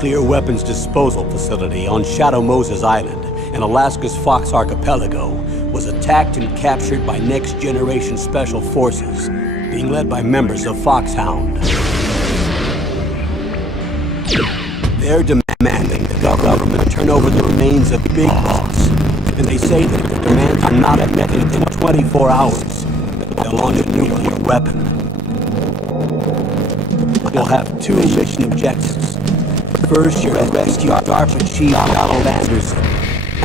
nuclear weapons disposal facility on Shadow Moses Island in Alaska's Fox Archipelago was attacked and captured by next-generation special forces, being led by members of Foxhound. They're demanding the government turn over the remains of Big Boss, and they say that if the demands are not met within 24 hours, they'll launch a nuclear weapon. You'll have two mission objectives. First, you're to rescue DARPA Chief Donald Anderson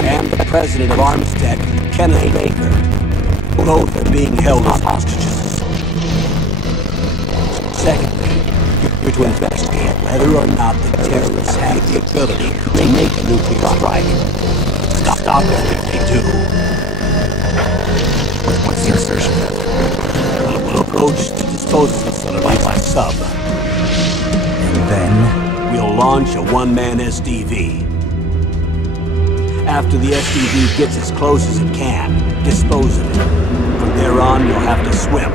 and the President of Armstech, Kenneth Baker. Both are being held as hostages. Secondly, you're to investigate whether or not the terrorists have the ability to make a nuclear strike. Stop them if they do. What's the assertion? We'll approach the disposal facility by sub. And then? We'll launch a one-man SDV. After the SDV gets as close as it can, dispose of it. From there on, you'll have to swim.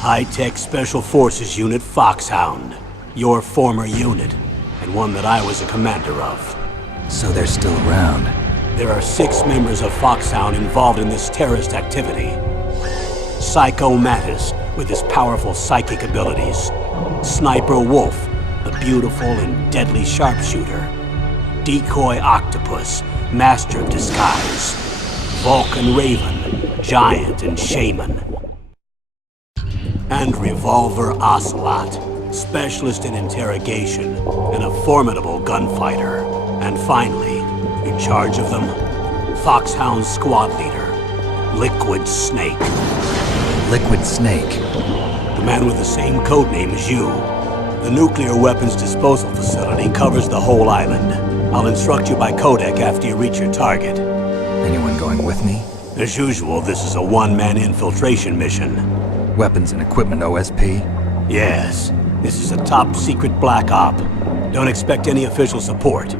High-Tech Special Forces Unit Foxhound. Your former unit, and one that I was a commander of. So they're still around. There are 6 members of Foxhound involved in this terrorist activity. Psycho Mattis, with his powerful psychic abilities. Sniper Wolf, the beautiful and deadly sharpshooter. Decoy Octopus, master of disguise. Vulcan Raven, giant and shaman. And Revolver Ocelot, specialist in interrogation and a formidable gunfighter. And finally, in charge of them, Foxhound's squad leader, Liquid Snake. Liquid Snake? The man with the same codename as you. The nuclear weapons disposal facility covers the whole island. I'll instruct you by codec after you reach your target. Anyone going with me? As usual, this is a one-man infiltration mission. Weapons and equipment OSP? Yes. This is a top-secret black op. Don't expect any official support.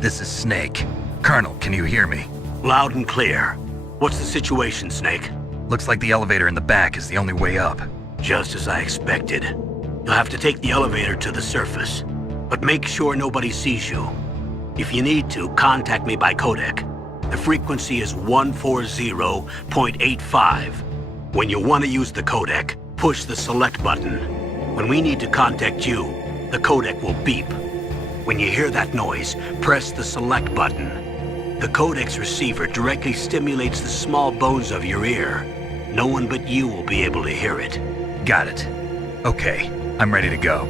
This is Snake. Colonel, can you hear me? Loud and clear. What's the situation, Snake? Looks like the elevator in the back is the only way up. Just as I expected. You'll have to take the elevator to the surface. But make sure nobody sees you. If you need to, contact me by codec. The frequency is 140.85. When you want to use the codec, push the select button. When we need to contact you, the codec will beep. When you hear that noise, press the select button. The codec's receiver directly stimulates the small bones of your ear. No one but you will be able to hear it. Got it. Okay, I'm ready to go.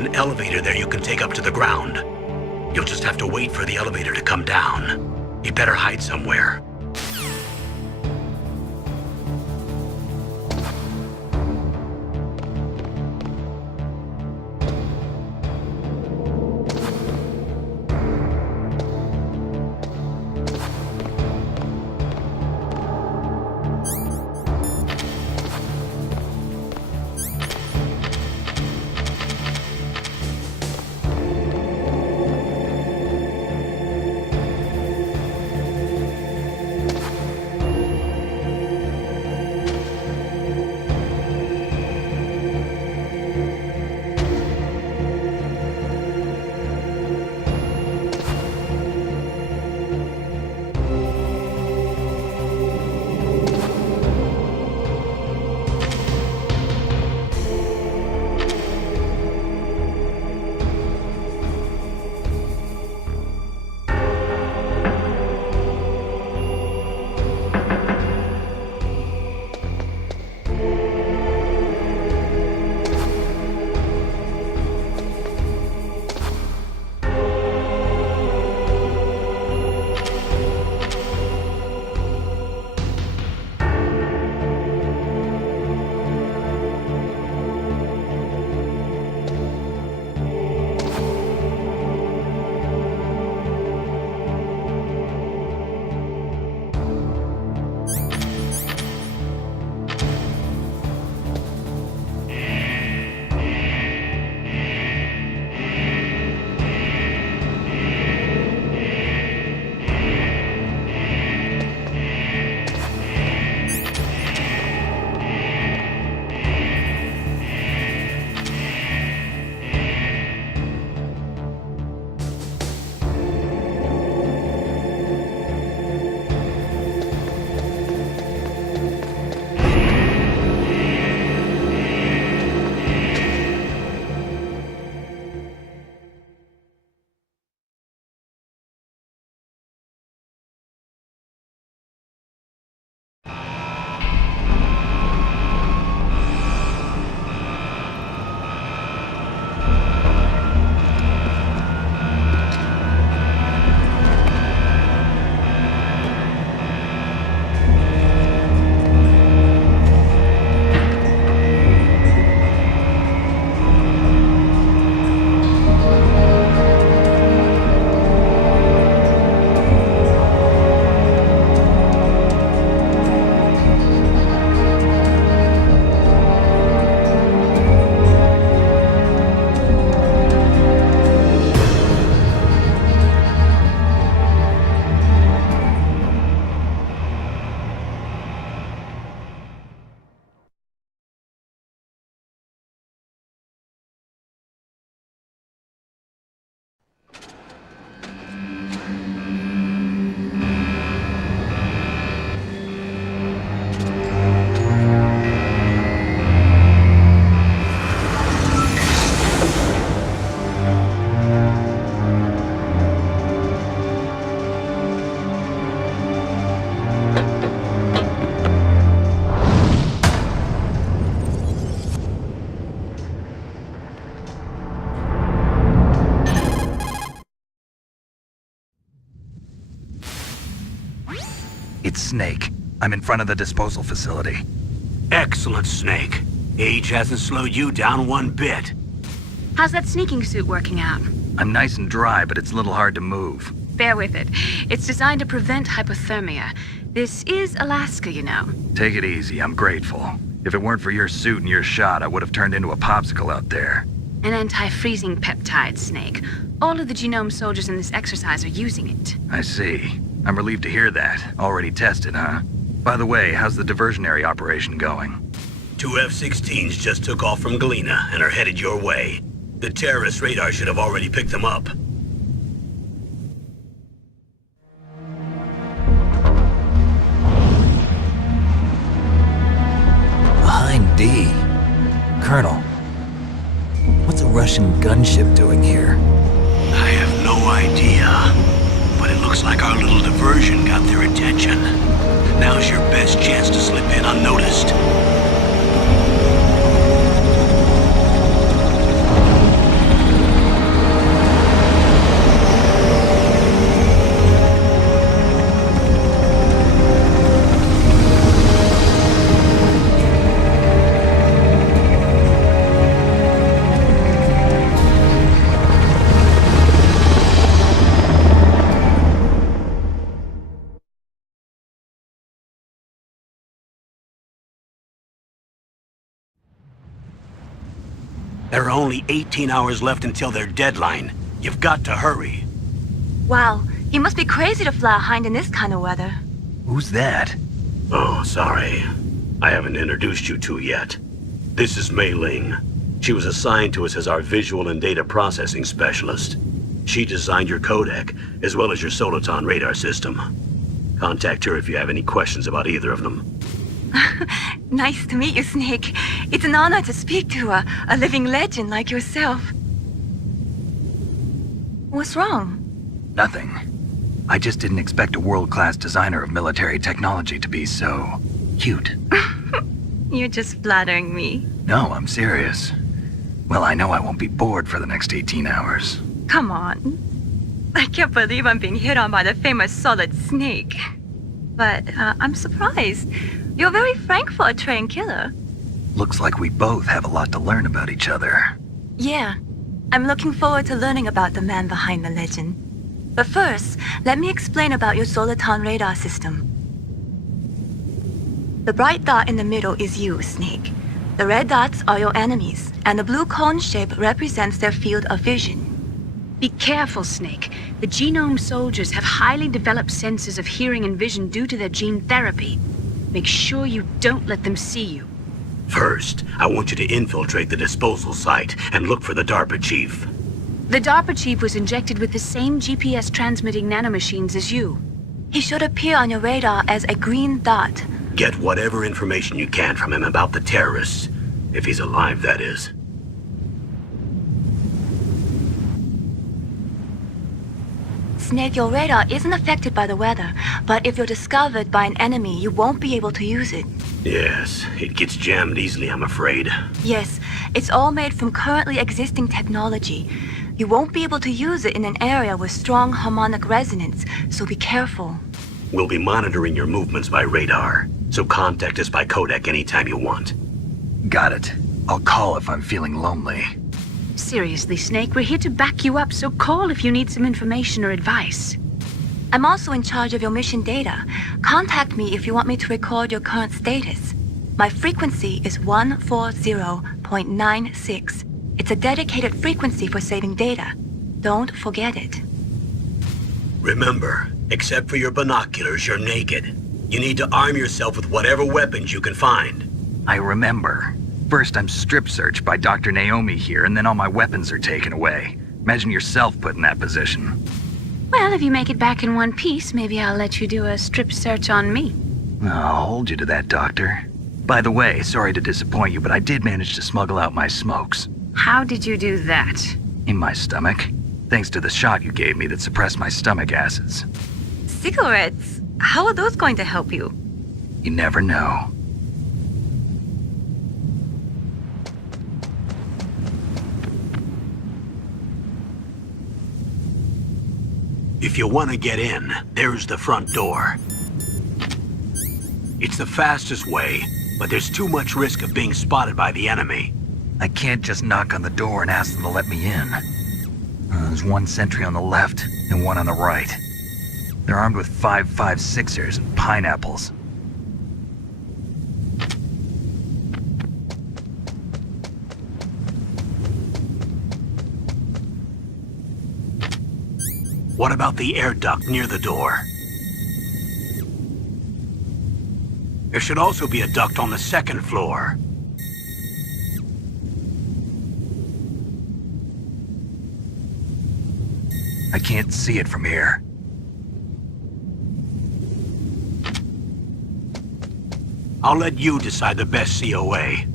an elevator there you can take up to the ground. You'll just have to wait for the elevator to come down. You'd better hide somewhere. It's Snake. I'm in front of the disposal facility. Excellent, Snake. Age hasn't slowed you down one bit. How's that sneaking suit working out? I'm nice and dry, but it's a little hard to move. Bear with it. It's designed to prevent hypothermia. This is Alaska, you know. Take it easy, I'm grateful. If it weren't for your suit and your shot, I would have turned into a popsicle out there. An anti-freezing peptide, Snake. All of the genome soldiers in this exercise are using it. I see. I'm relieved to hear that. Already tested, huh? By the way, how's the diversionary operation going? 2 F-16s just took off from Galena and are headed your way. The terrorist radar should have already picked them up. Behind D. Colonel, what's a Russian gunship doing here? I have no idea, but it looks like our little diversion got their attention. Now's your best chance to slip in unnoticed. There are only 18 hours left until their deadline. You've got to hurry. Wow, you must be crazy to fly a hind in this kind of weather. Who's that? Oh, sorry. I haven't introduced you two yet. This is Mei Ling. She was assigned to us as our visual and data processing specialist. She designed your codec, as well as your Soliton radar system. Contact her if you have any questions about either of them. Nice to meet you, Snake. It's an honor to speak to a living legend like yourself. What's wrong? Nothing. I just didn't expect a world-class designer of military technology to be so cute. You're just flattering me. No, I'm serious. Well, I know I won't be bored for the next 18 hours. Come on. I can't believe I'm being hit on by the famous Solid Snake. But I'm surprised. You're very frank for a trained killer. Looks like we both have a lot to learn about each other. Yeah, I'm looking forward to learning about the man behind the legend. But first, let me explain about your Soliton radar system. The bright dot in the middle is you, Snake. The red dots are your enemies, and the blue cone shape represents their field of vision. Be careful, Snake. The genome soldiers have highly developed senses of hearing and vision due to their gene therapy. Make sure you don't let them see you. First, I want you to infiltrate the disposal site and look for the DARPA chief. The DARPA chief was injected with the same GPS transmitting nanomachines as you. He should appear on your radar as a green dot. Get whatever information you can from him about the terrorists. If he's alive, that is. Snake, your radar isn't affected by the weather, but if you're discovered by an enemy, you won't be able to use it. Yes, it gets jammed easily, I'm afraid. Yes, it's all made from currently existing technology. You won't be able to use it in an area with strong harmonic resonance, so be careful. We'll be monitoring your movements by radar, so contact us by codec anytime you want. Got it. I'll call if I'm feeling lonely. Seriously, Snake, we're here to back you up, so call if you need some information or advice. I'm also in charge of your mission data. Contact me if you want me to record your current status. My frequency is 140.96. It's a dedicated frequency for saving data. Don't forget it. Remember, except for your binoculars, you're naked. You need to arm yourself with whatever weapons you can find. I remember. First, I'm strip searched by Dr. Naomi here, and then all my weapons are taken away. Imagine yourself put in that position. Well, if you make it back in one piece, maybe I'll let you do a strip search on me. I'll hold you to that, Doctor. By the way, sorry to disappoint you, but I did manage to smuggle out my smokes. How did you do that? In my stomach. Thanks to the shot you gave me that suppressed my stomach acids. Cigarettes? How are those going to help you? You never know. If you want to get in, there's the front door. It's the fastest way, but there's too much risk of being spotted by the enemy. I can't just knock on the door and ask them to let me in. There's one sentry on the left and one on the right. They're armed with 5.56ers and pineapples. What about the air duct near the door? There should also be a duct on the second floor. I can't see it from here. I'll let you decide the best COA.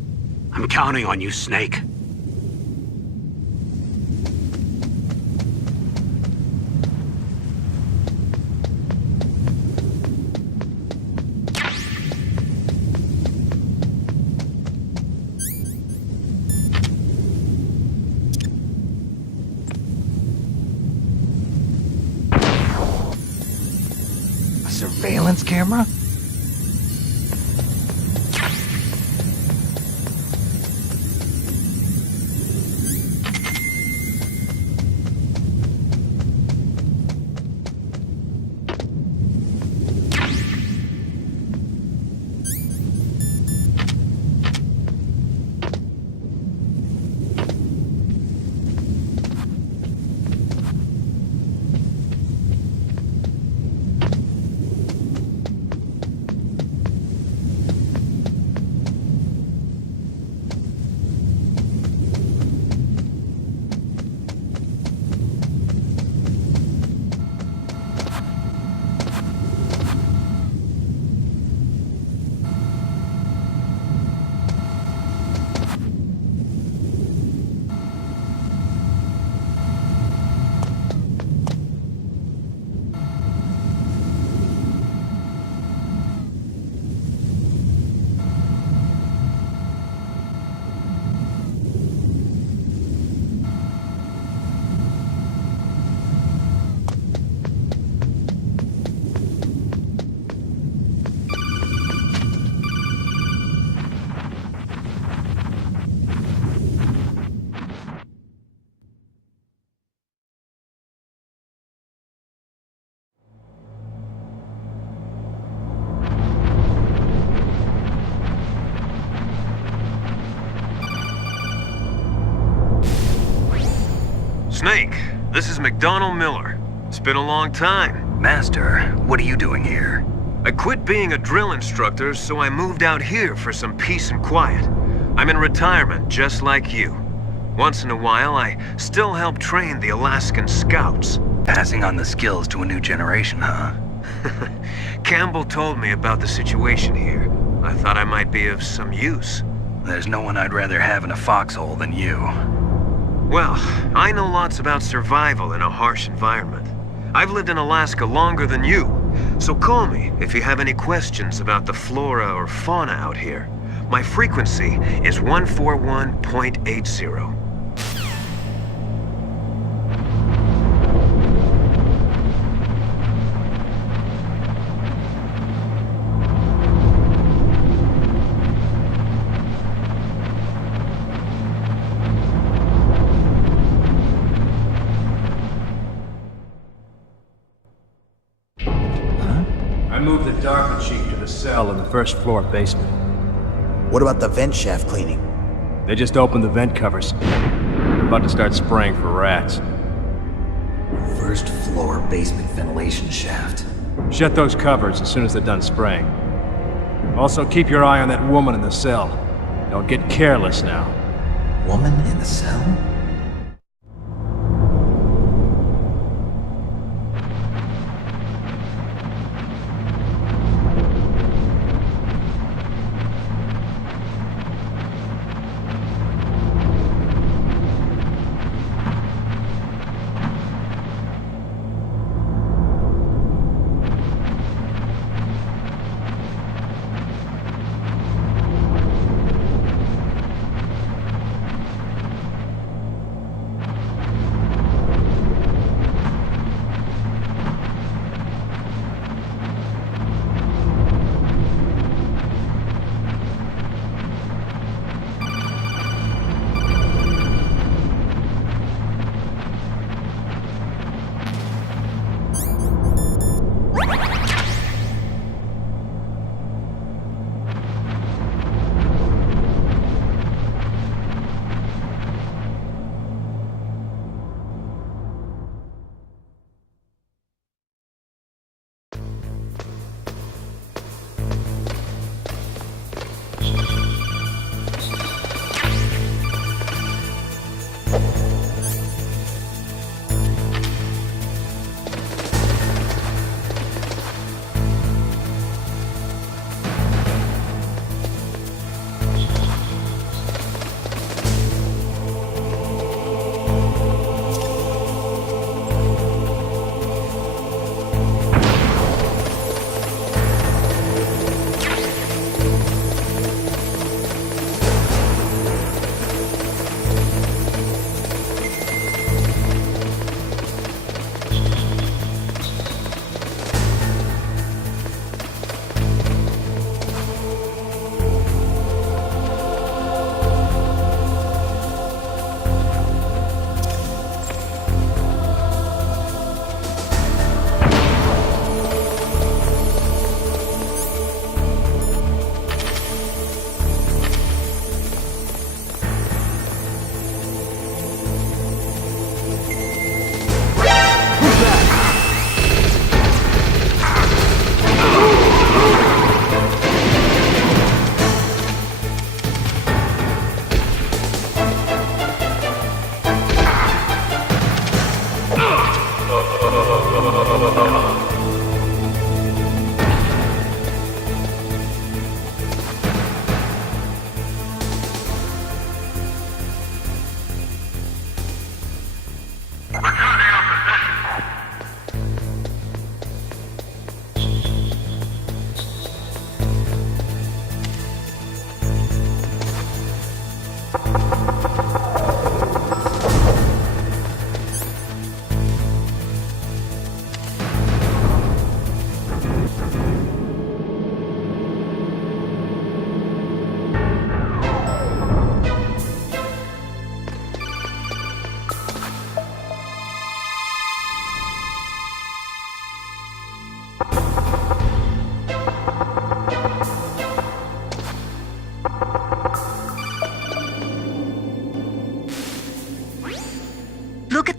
I'm counting on you, Snake. A surveillance camera? Snake, this is McDonald Miller. It's been a long time. Master, what are you doing here? I quit being a drill instructor, so I moved out here for some peace and quiet. I'm in retirement, just like you. Once in a while, I still help train the Alaskan Scouts. Passing on the skills to a new generation, huh? Campbell told me about the situation here. I thought I might be of some use. There's no one I'd rather have in a foxhole than you. Well, I know lots about survival in a harsh environment. I've lived in Alaska longer than you, so call me if you have any questions about the flora or fauna out here. My frequency is 141.80. I moved the Darker Chief to the cell in the first floor basement. What about the vent shaft cleaning? They just opened the vent covers. They're about to start spraying for rats. First floor basement ventilation shaft. Shut those covers as soon as they're done spraying. Also, keep your eye on that woman in the cell. Don't get careless now. Woman in the cell?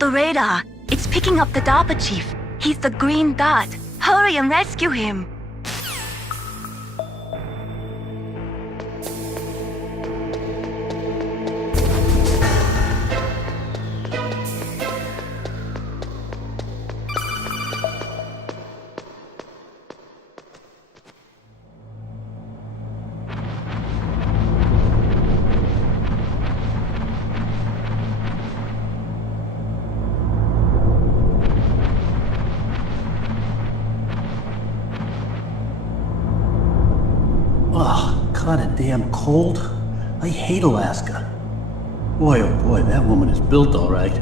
the radar. It's picking up the DARPA chief. He's the green dot. Hurry and rescue him. Ugh, kinda damn cold. I hate Alaska. Boy, oh boy, that woman is built all right.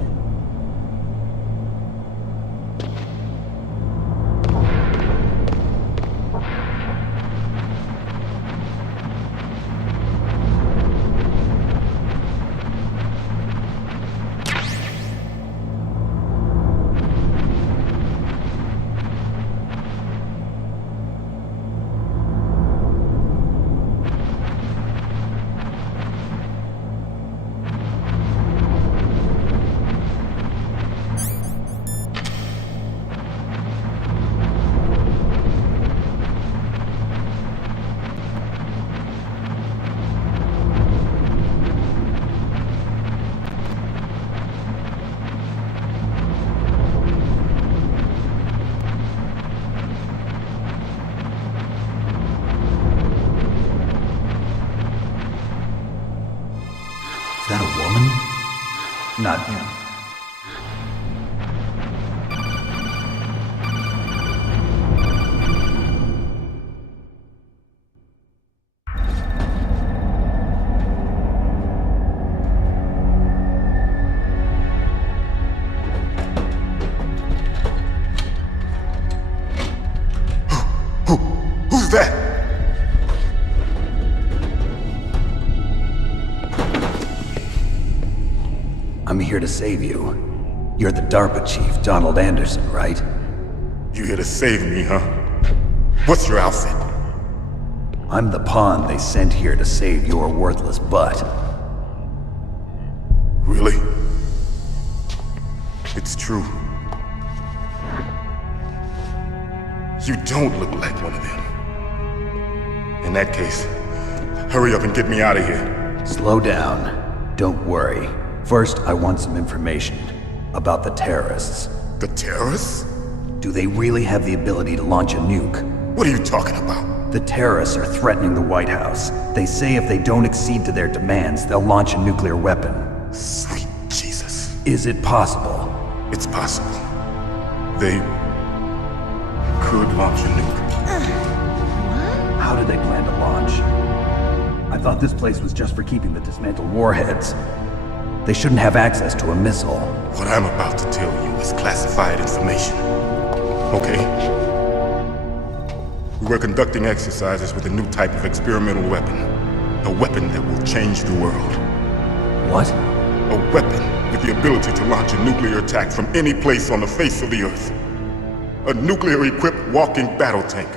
Is that a woman? Not him. Who's that? I'm here to save you. You're the DARPA chief, Donald Anderson, right? You here to save me, huh? What's your outfit? I'm the pawn they sent here to save your worthless butt. Really? It's true. You don't look like one of them. In that case, hurry up and get me out of here. Slow down. Don't worry. First, I want some information about the terrorists. The terrorists? Do they really have the ability to launch a nuke? What are you talking about? The terrorists are threatening the White House. They say if they don't accede to their demands, they'll launch a nuclear weapon. Sweet Jesus. Is it possible? It's possible. They could launch a nuke. How do they plan to launch? I thought this place was just for keeping the dismantled warheads. They shouldn't have access to a missile. What I'm about to tell you is classified information. Okay? We were conducting exercises with a new type of experimental weapon. A weapon that will change the world. What? A weapon with the ability to launch a nuclear attack from any place on the face of the Earth. A nuclear-equipped walking battle tank.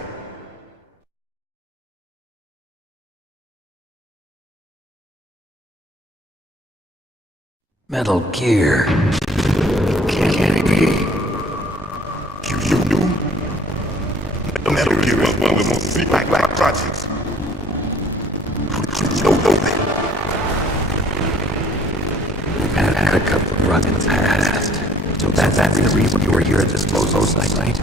Metal Gear. Can it be? You knew? Metal Gear was one of the most secret black projects. How did you know that? We've had a couple of runs in the past. So that's the reason you were here at this disposal site, right?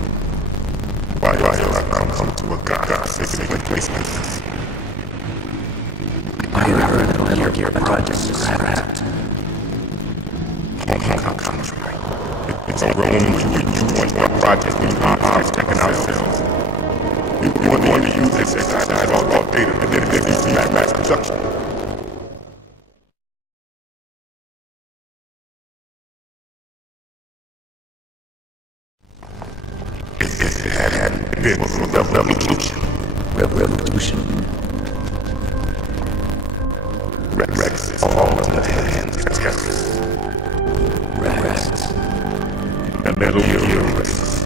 Why have I come to a god-forsaken place like this? I heard that the Metal Gear project was scrapped. On the contrary. It's our own U-1 project we are checking ourselves. We want to use this exercise all data and then they see mass production. It hadn't been for the revolution. Revolution? Rex is all in the hands of terrorists. Rex. The Metal Gear race.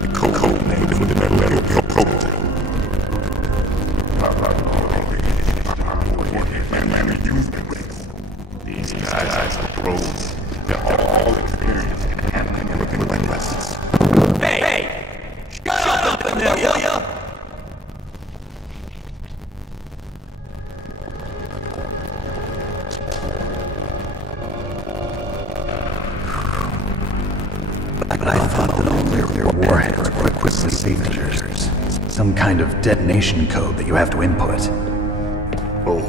The code name for the Metal Gear prototype. And we use the race. These guys are pros. They're all experienced. kind of detonation code that you have to input. Oh,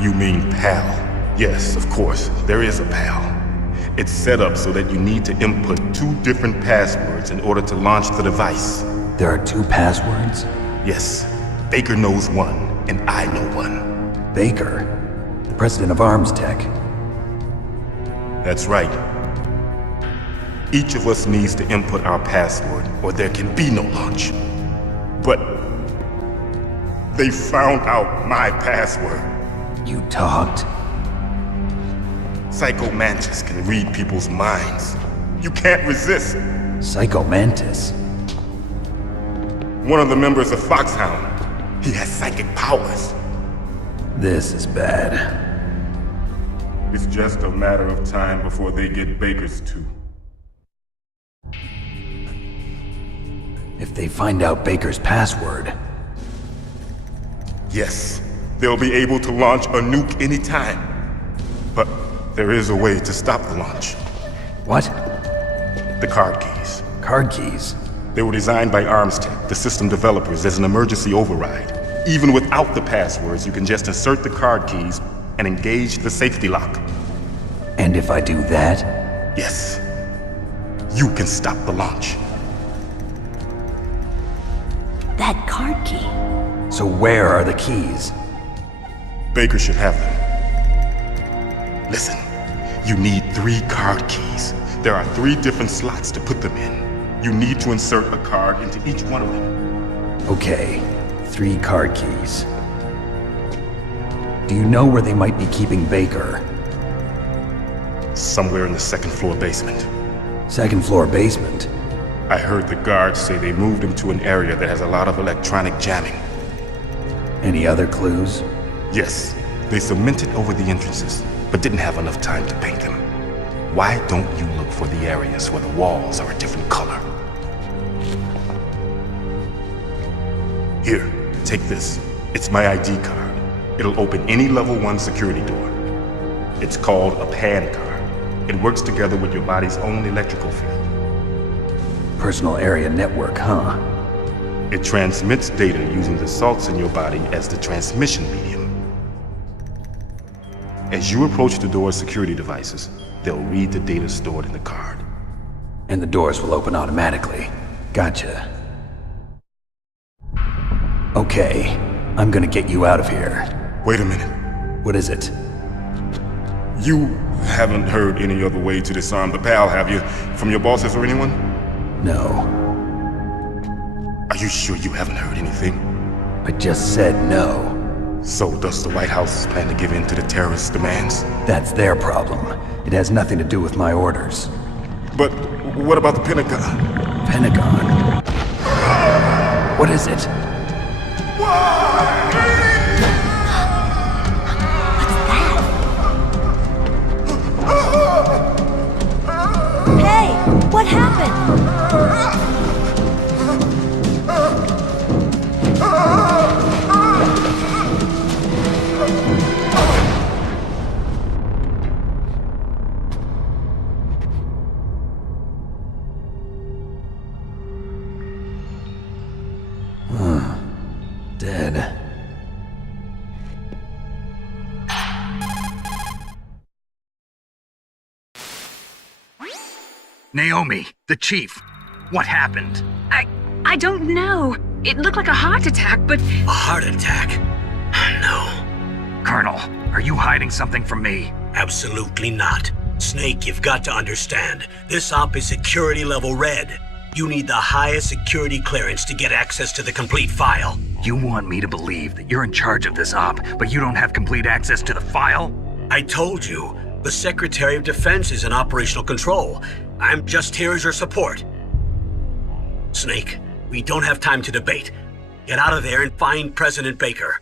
you mean PAL? Yes, of course, there is a PAL. It's set up so that you need to input 2 different passwords in order to launch the device. There are 2 passwords? Yes, Baker knows one, and I know one. Baker? The president of Arms Tech? That's right. Each of us needs to input our password, or there can be no launch. But they found out my password. You talked? Psycho Mantis can read people's minds. You can't resist. Psycho Mantis? One of the members of Foxhound. He has psychic powers. This is bad. It's just a matter of time before they get Baker's too. If they find out Baker's password... Yes, they'll be able to launch a nuke anytime. But there is a way to stop the launch. What? The card keys. Card keys? They were designed by Arms Tech, the system developers, as an emergency override. Even without the passwords, you can just insert the card keys and engage the safety lock. And if I do that? Yes. You can stop the launch. That card key. So where are the keys? Baker should have them. Listen, you need 3 card keys. There are 3 different slots to put them in. You need to insert a card into each one of them. Okay, 3 card keys. Do you know where they might be keeping Baker? Somewhere in the 2nd floor basement. 2nd floor basement? I heard the guards say they moved him to an area that has a lot of electronic jamming. Any other clues? Yes, they cemented over the entrances, but didn't have enough time to paint them. Why don't you look for the areas where the walls are a different color? Here, take this. It's my ID card. It'll open any level 1 security door. It's called a PAN card. It works together with your body's own electrical field. Personal area network, huh? It transmits data using the salts in your body as the transmission medium. As you approach the door's security devices, they'll read the data stored in the card. And the doors will open automatically. Gotcha. Okay, I'm gonna get you out of here. Wait a minute. What is it? You haven't heard any other way to disarm the PAL, have you? From your bosses or anyone? No. Are you sure you haven't heard anything? I just said no. So does the White House plan to give in to the terrorists' demands? That's their problem. It has nothing to do with my orders. But what about the Pentagon? Pentagon? What is it? Hey, what happened? Dead. Naomi, the chief. What happened? I don't know. It looked like a heart attack, but... A heart attack? No. Colonel, are you hiding something from me? Absolutely not. Snake, you've got to understand. This op is security level red. You need the highest security clearance to get access to the complete file. You want me to believe that you're in charge of this op, but you don't have complete access to the file? I told you, the Secretary of Defense is in operational control. I'm just here as your support. Snake, we don't have time to debate. Get out of there and find President Baker.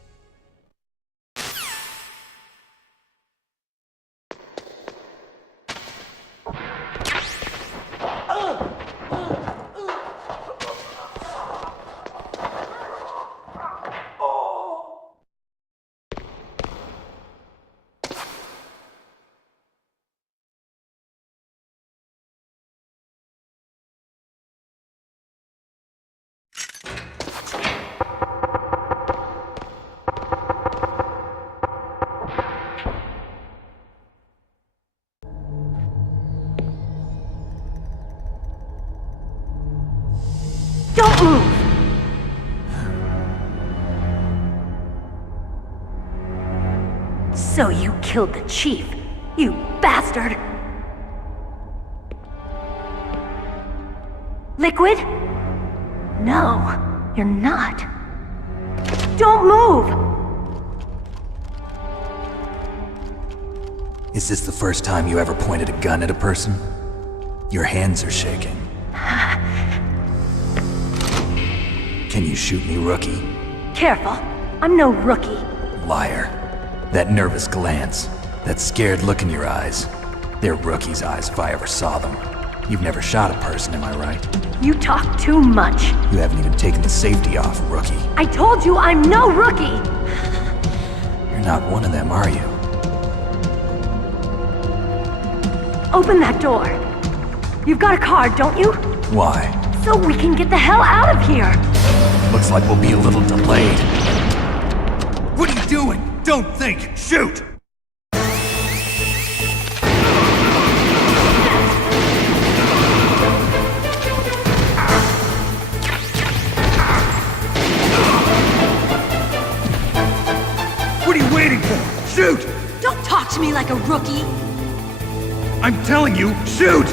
So you killed the chief, you bastard! Liquid? No, you're not. Don't move! Is this the first time you ever pointed a gun at a person? Your hands are shaking. Can you shoot me, rookie? Careful, I'm no rookie. Liar. That nervous glance, that scared look in your eyes. They're rookie's eyes if I ever saw them. You've never shot a person, am I right? You talk too much. You haven't even taken the safety off, rookie. I told you I'm no rookie! You're not one of them, are you? Open that door. You've got a card, don't you? Why? So we can get the hell out of here! Looks like we'll be a little delayed. What are you doing? Don't think! Shoot! What are you waiting for? Shoot! Don't talk to me like a rookie! I'm telling you, shoot!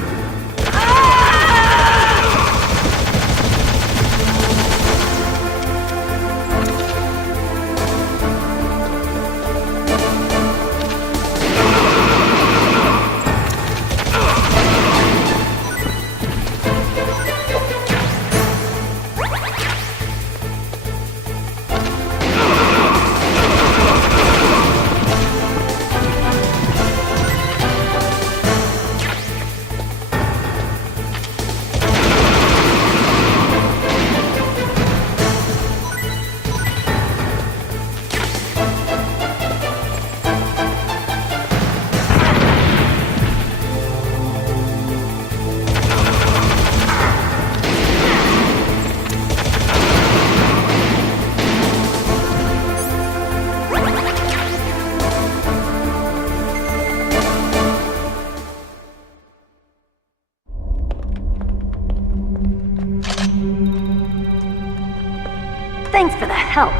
Thanks for the help.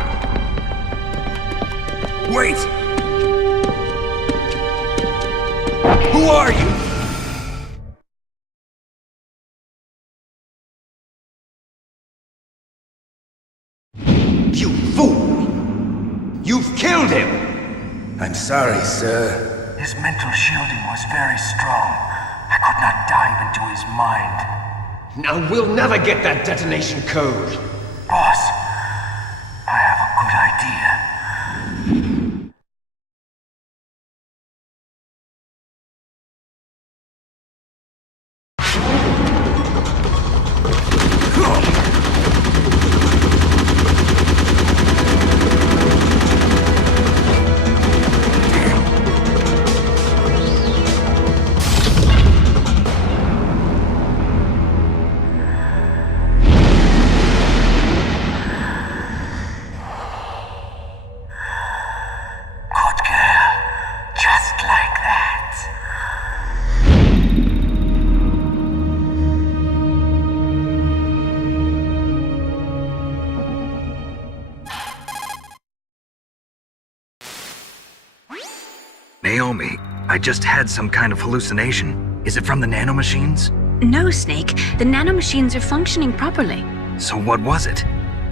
Wait! Who are you? You fool! You've killed him! I'm sorry, sir. His mental shielding was very strong. I could not dive into his mind. Now we'll never get that detonation code. Boss, I have a good idea. Naomi, I just had some kind of hallucination. Is it from the nanomachines? No, Snake. The nanomachines are functioning properly. So what was it?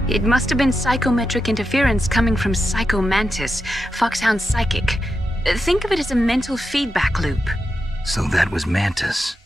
It must have been psychometric interference coming from Psycho Mantis, Foxhound's psychic. Think of it as a mental feedback loop. So that was Mantis.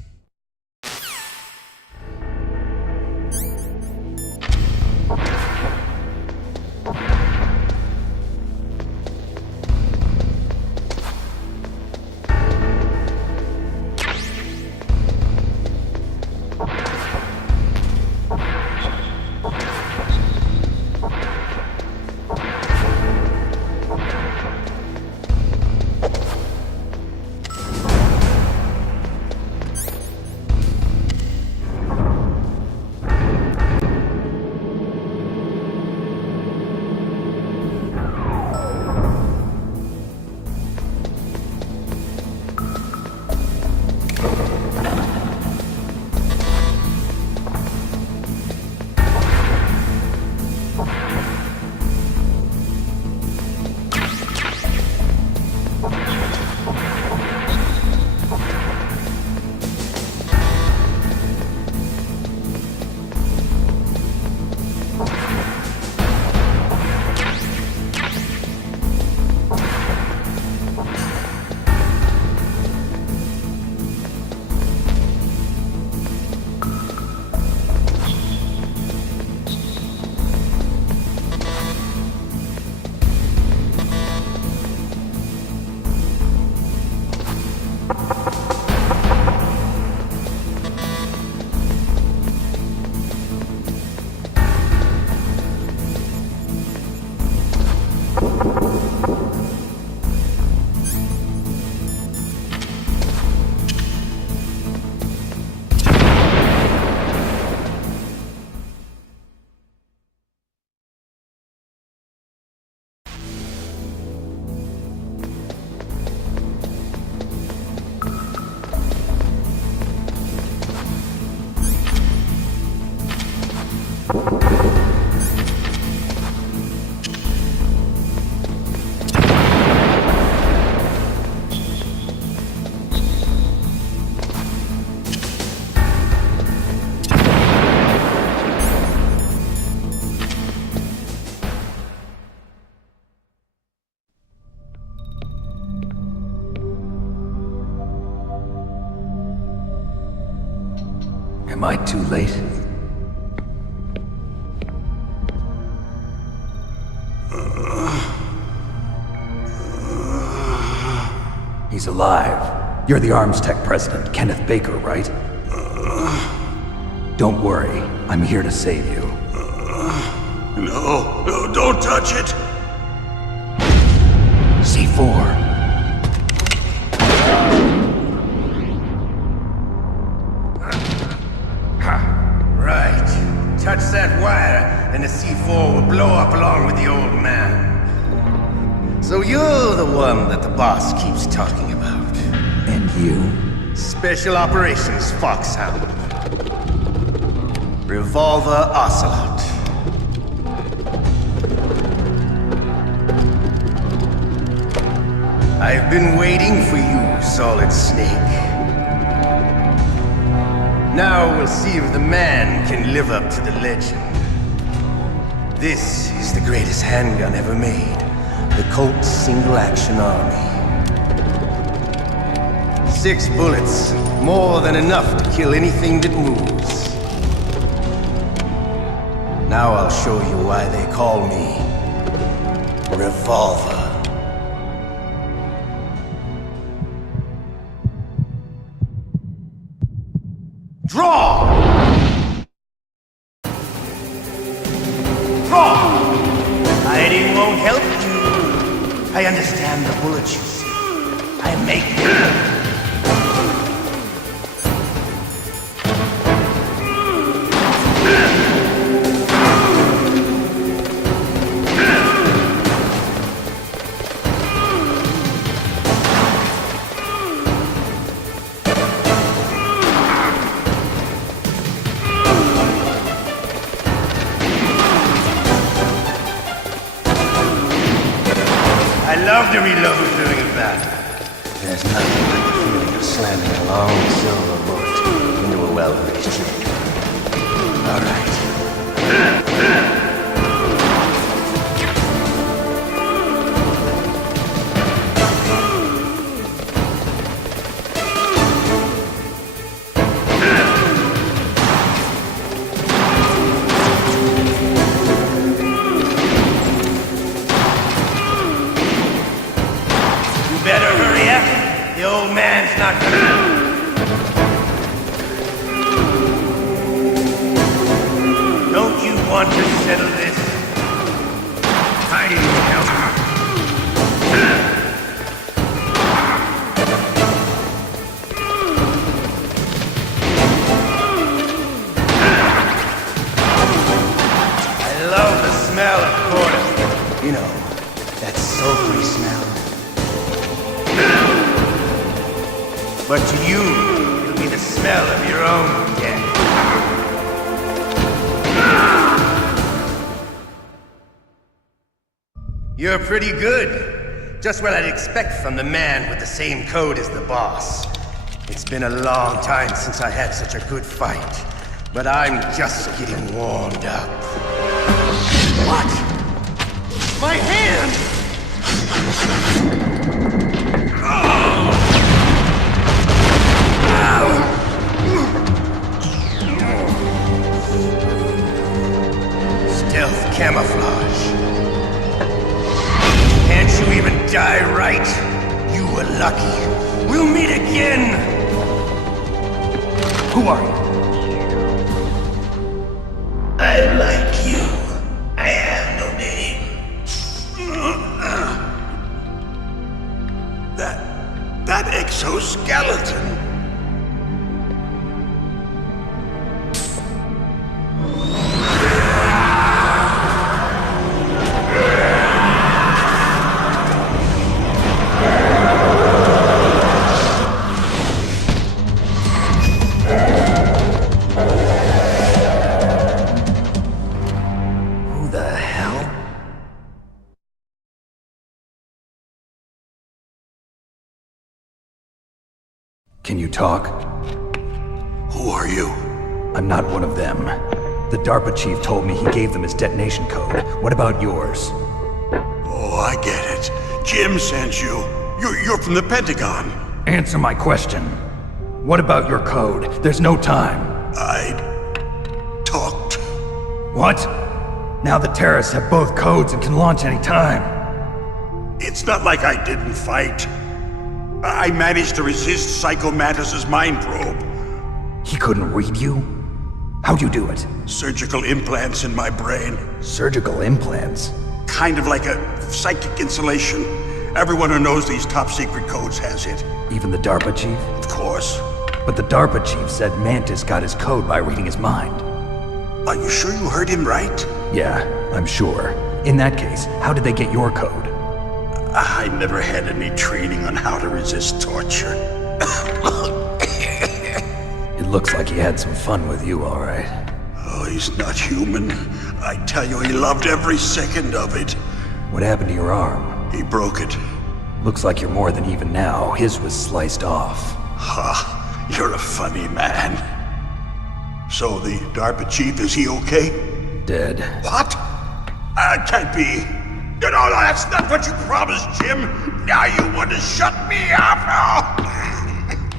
Am I too late? He's alive. You're the Arms Tech president, Kenneth Baker, right? Don't worry. I'm here to save you. No, don't touch it! C4. Right. Touch that wire, and the C4 will blow up along with the old man. So you're the one that the boss keeps talking about. And you? Special Operations Foxhound. Revolver Ocelot. I've been waiting for you, Solid Snake. Now we'll see if the man can live up to the legend. This is the greatest handgun ever made. The Colt Single Action Army. 6 bullets, more than enough to kill anything that moves. Now I'll show you why they call me Revolver. Draw! Draw! Hiding won't help you. I understand the bullets you see. I make them. I love to reload during a battle. There's nothing like the feeling of slamming a long silver bullet into a well-greased trigger. All right. Better hurry up. The old man's not gonna... Don't you want to settle this? I need help. I love the smell of quarter. You know, that sulfury smell. But to you, it'll be the smell of your own death. You're pretty good. Just what I'd expect from the man with the same code as the boss. It's been a long time since I had such a good fight, but I'm just getting warmed up. What? My hand! Stealth camouflage. Can't you even die right? You were lucky. We'll meet again! Who are you? I'm like you. I have no name. That exoskeleton. Who the hell? Can you talk? Who are you? I'm not one of them. The DARPA chief told me he gave them his detonation code. What about yours? Oh, I get it. Jim sent you. You're from the Pentagon. Answer my question. What about your code? There's no time. I talked. What? Now the terrorists have both codes and can launch any time. It's not like I didn't fight. I managed to resist Psycho Mantis's mind probe. He couldn't read you? How'd you do it? Surgical implants in my brain. Surgical implants? Kind of like a psychic insulation. Everyone who knows these top secret codes has it. Even the DARPA chief? Of course. But the DARPA chief said Mantis got his code by reading his mind. Are you sure you heard him right? Yeah, I'm sure. In that case, how did they get your code? I never had any training on how to resist torture. It looks like he had some fun with you, all right. Oh, he's not human. I tell you, he loved every second of it. What happened to your arm? He broke it. Looks like you're more than even now. His was sliced off. Ha, you're a funny man. So the DARPA chief, is he okay? Dead. What? Can't be. You know, that's not what you promised, Jim. Now you want to shut me up?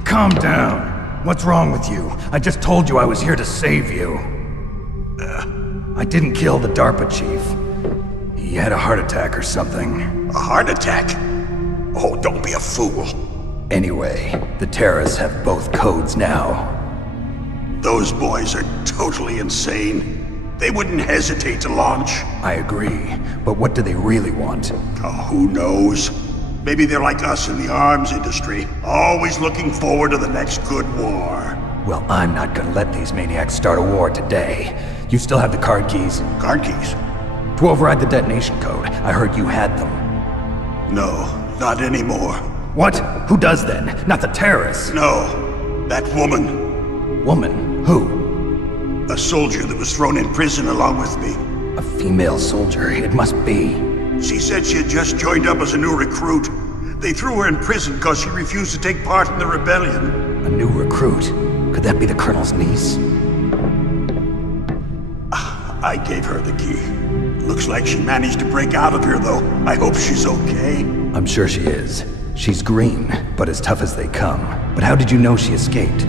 Calm down. What's wrong with you? I just told you I was here to save you. I didn't kill the DARPA chief. He had a heart attack or something. A heart attack? Oh, don't be a fool. Anyway, the terrorists have both codes now. Those boys are totally insane. They wouldn't hesitate to launch. I agree, but what do they really want? Oh, who knows? Maybe they're like us in the arms industry, always looking forward to the next good war. Well, I'm not gonna let these maniacs start a war today. You still have the card keys? Card keys? To override the detonation code. I heard you had them. No, not anymore. What? Who does then? Not the terrorists? No, that woman. Woman? Who? A soldier that was thrown in prison along with me. A female soldier, it must be. She said she had just joined up as a new recruit. They threw her in prison because she refused to take part in the rebellion. A new recruit? Could that be the Colonel's niece? I gave her the key. Looks like she managed to break out of here, though. I hope she's okay. I'm sure she is. She's green, but as tough as they come. But how did you know she escaped?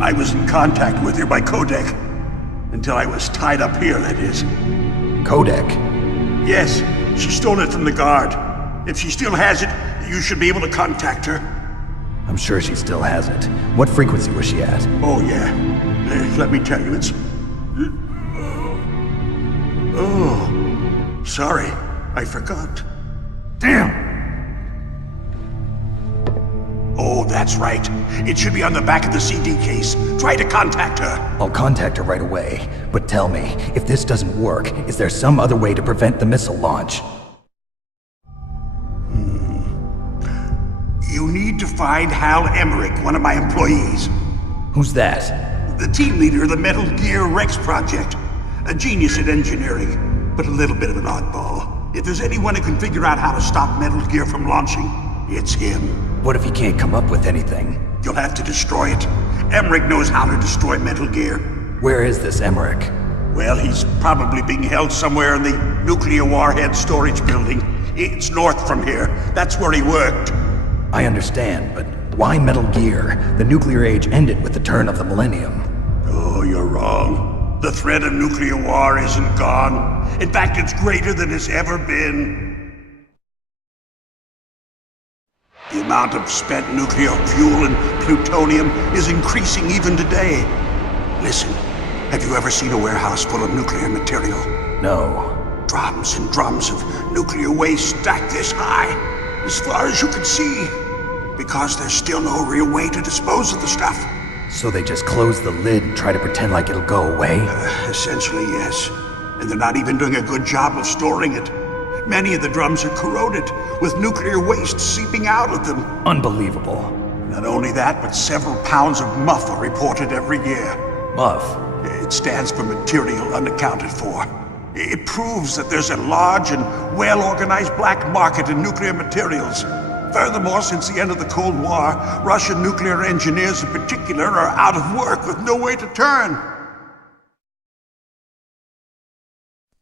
I was in contact with her by codec. Until I was tied up here, that is. Codec? Yes, she stole it from the guard. If she still has it, you should be able to contact her. I'm sure she still has it. What frequency was she at? Oh, yeah. Let me tell you, it's... Oh, sorry. I forgot. Damn! Oh, that's right. It should be on the back of the CD case. Try to contact her. I'll contact her right away. But tell me, if this doesn't work, is there some other way to prevent the missile launch? You need to find Hal Emmerich, one of my employees. Who's that? The team leader of the Metal Gear Rex project. A genius at engineering, but a little bit of an oddball. If there's anyone who can figure out how to stop Metal Gear from launching, it's him. What if he can't come up with anything? You'll have to destroy it. Emmerich knows how to destroy Metal Gear. Where is this Emmerich? Well, he's probably being held somewhere in the nuclear warhead storage building. It's north from here. That's where he worked. I understand, but why Metal Gear? The nuclear age ended with the turn of the millennium. Oh, you're wrong. The threat of nuclear war isn't gone. In fact, it's greater than it's ever been. The amount of spent nuclear fuel and plutonium is increasing even today. Listen, have you ever seen a warehouse full of nuclear material? No. Drums and drums of nuclear waste stacked this high, as far as you can see. Because there's still no real way to dispose of the stuff. So they just close the lid and try to pretend like it'll go away? Essentially, yes. And they're not even doing a good job of storing it. Many of the drums are corroded, with nuclear waste seeping out of them. Unbelievable. Not only that, but several pounds of MUF are reported every year. MUF? It stands for material unaccounted for. It proves that there's a large and well-organized black market in nuclear materials. Furthermore, since the end of the Cold War, Russian nuclear engineers in particular are out of work with no way to turn.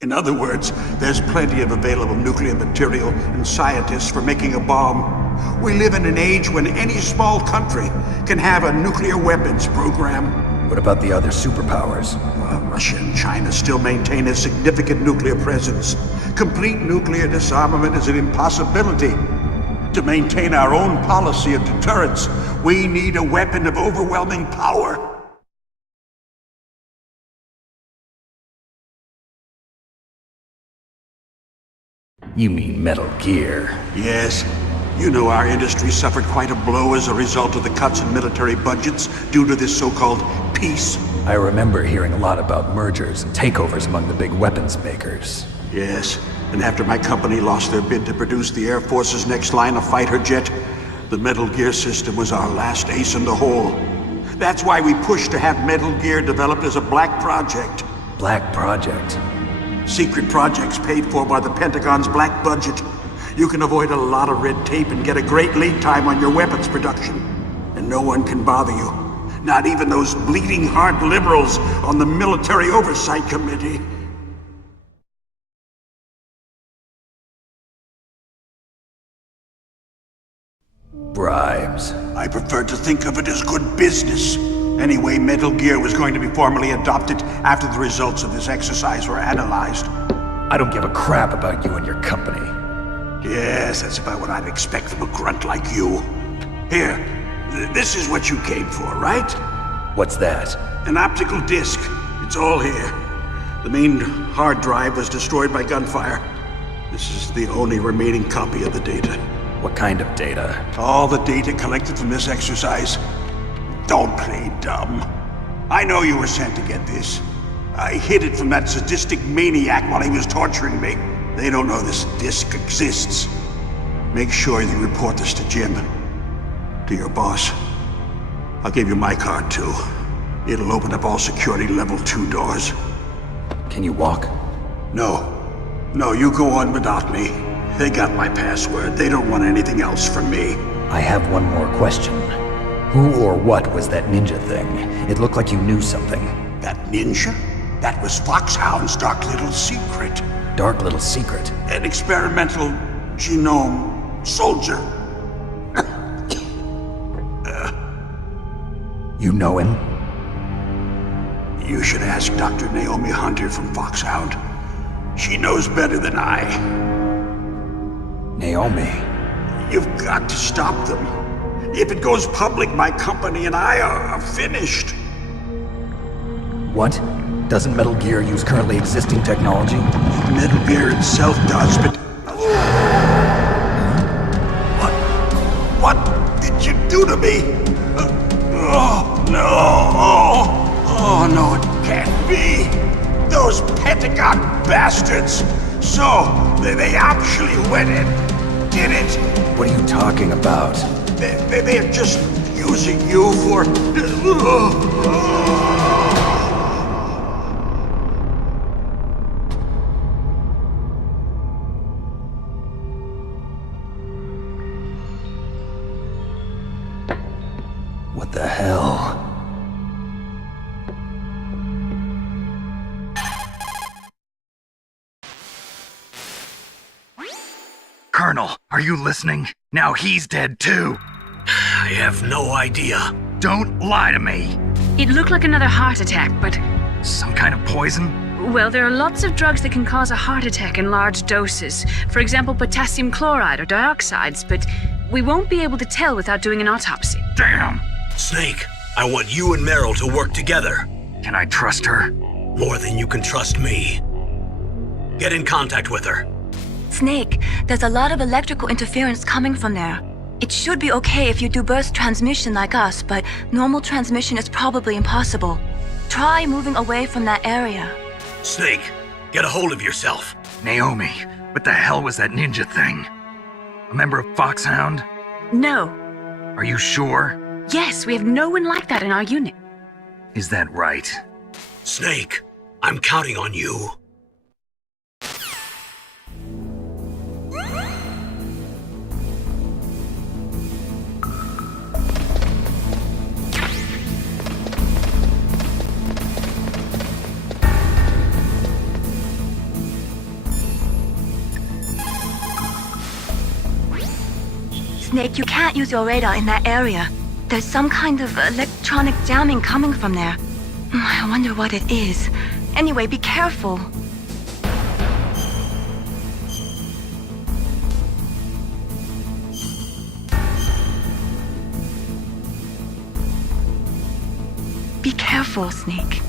In other words, there's plenty of available nuclear material and scientists for making a bomb. We live in an age when any small country can have a nuclear weapons program. What about the other superpowers? Russia and China still maintain a significant nuclear presence. Complete nuclear disarmament is an impossibility. To maintain our own policy of deterrence, we need a weapon of overwhelming power. You mean Metal Gear? Yes. You know our industry suffered quite a blow as a result of the cuts in military budgets due to this so-called peace. I remember hearing a lot about mergers and takeovers among the big weapons makers. Yes, and after my company lost their bid to produce the Air Force's next line of fighter jet, the Metal Gear system was our last ace in the hole. That's why we pushed to have Metal Gear developed as a black project. Black project? Secret projects paid for by the Pentagon's black budget. You can avoid a lot of red tape and get a great lead time on your weapons production. And no one can bother you. Not even those bleeding heart liberals on the Military Oversight Committee. Bribes. I prefer to think of it as good business. Anyway, Metal Gear was going to be formally adopted after the results of this exercise were analyzed. I don't give a crap about you and your company. Yes, that's about what I'd expect from a grunt like you. Here, this is what you came for, right? What's that? An optical disc. It's all here. The main hard drive was destroyed by gunfire. This is the only remaining copy of the data. What kind of data? All the data collected from this exercise. Don't play dumb. I know you were sent to get this. I hid it from that sadistic maniac while he was torturing me. They don't know this disc exists. Make sure you report this to Jim. To your boss. I'll give you my card, too. It'll open up all security level 2 doors. Can you walk? No. No, you go on without me. They got my password. They don't want anything else from me. I have one more question. Who or what was that ninja thing? It looked like you knew something. That ninja? That was Foxhound's dark little secret. Dark little secret? An experimental genome soldier. You know him? You should ask Dr. Naomi Hunter from Foxhound. She knows better than I. Naomi? You've got to stop them. If it goes public, my company and I are finished. What? Doesn't Metal Gear use currently existing technology? Metal Gear itself does, but... What did you do to me? Oh, no! Oh, no, it can't be! Those Pentagon bastards! So, they actually went and did it! What are you talking about? They're just using you for... What the hell? Colonel, are you listening? Now he's dead too. I have no idea. Don't lie to me. It looked like another heart attack, but... Some kind of poison? Well, there are lots of drugs that can cause a heart attack in large doses. For example, potassium chloride or dioxides, but we won't be able to tell without doing an autopsy. Damn! Snake, I want you and Meryl to work together. Can I trust her? More than you can trust me. Get in contact with her. Snake, there's a lot of electrical interference coming from there. It should be okay if you do burst transmission like us, but normal transmission is probably impossible. Try moving away from that area. Snake, get a hold of yourself. Naomi, what the hell was that ninja thing? A member of Foxhound? No. Are you sure? Yes, we have no one like that in our unit. Is that right? Snake, I'm counting on you. Snake, you can't use your radar in that area. There's some kind of electronic jamming coming from there. I wonder what it is. Anyway, be careful. Be careful, Snake.